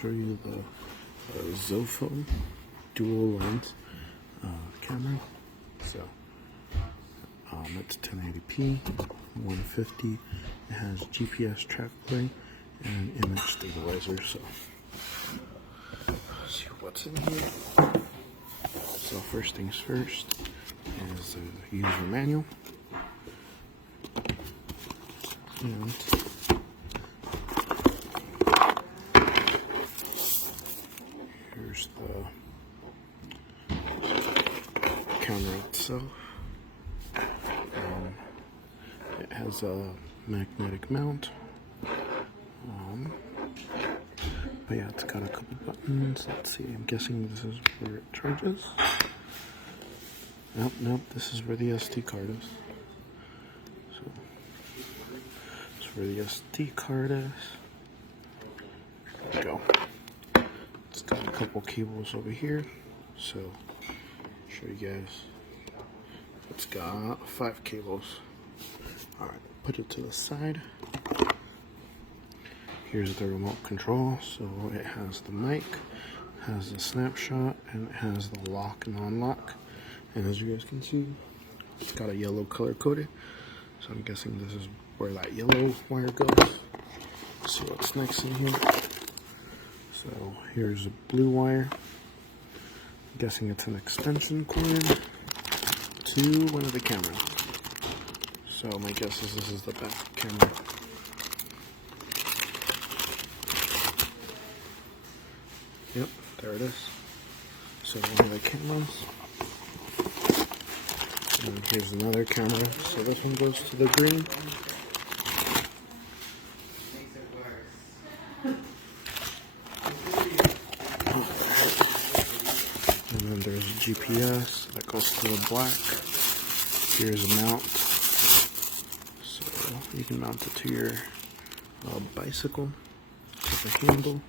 show you the ZOMFOM dual lens camera. So it's 1080p, 150. It has GPS track play and image stabilizer. So let's see what's in here. So first things first is the user manual. And here's the camera itself. It has a magnetic mount. But yeah, it's got a couple buttons. Let's see, I'm guessing this is where it charges. Nope, this is where the SD card is. So, that's where the SD card is. There we go. It's got a couple cables over here. So, show you guys. It's got 5 cables. Alright, put it to the side. Here's the remote control. So it has the mic, has the snapshot, and it has the lock and unlock. And as you guys can see, it's got a yellow color coded. So I'm guessing this is where that yellow wire goes. Let's see what's next in here. So here's a blue wire. I'm guessing it's an extension cord to one of the cameras. So my guess is this is the back camera. Yep, there it is. So one of the cameras. And here's another camera. So this one goes to the green. And then there's a GPS that goes to the black. Here's a mount. So you can mount it to your bicycle, to the handle.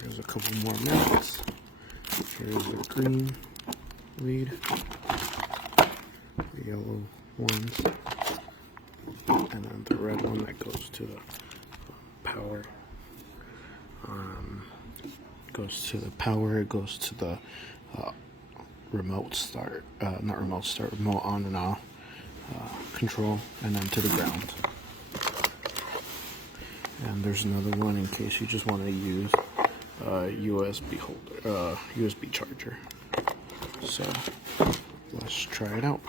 Here's a couple more mounts. Here's the green lead, the yellow ones, and then the red one that goes to the power. Goes to the power. It goes to the remote start, not remote start, remote on and off control, and then to the ground. And there's another one in case you just want to use USB holder, USB charger. So let's try it out.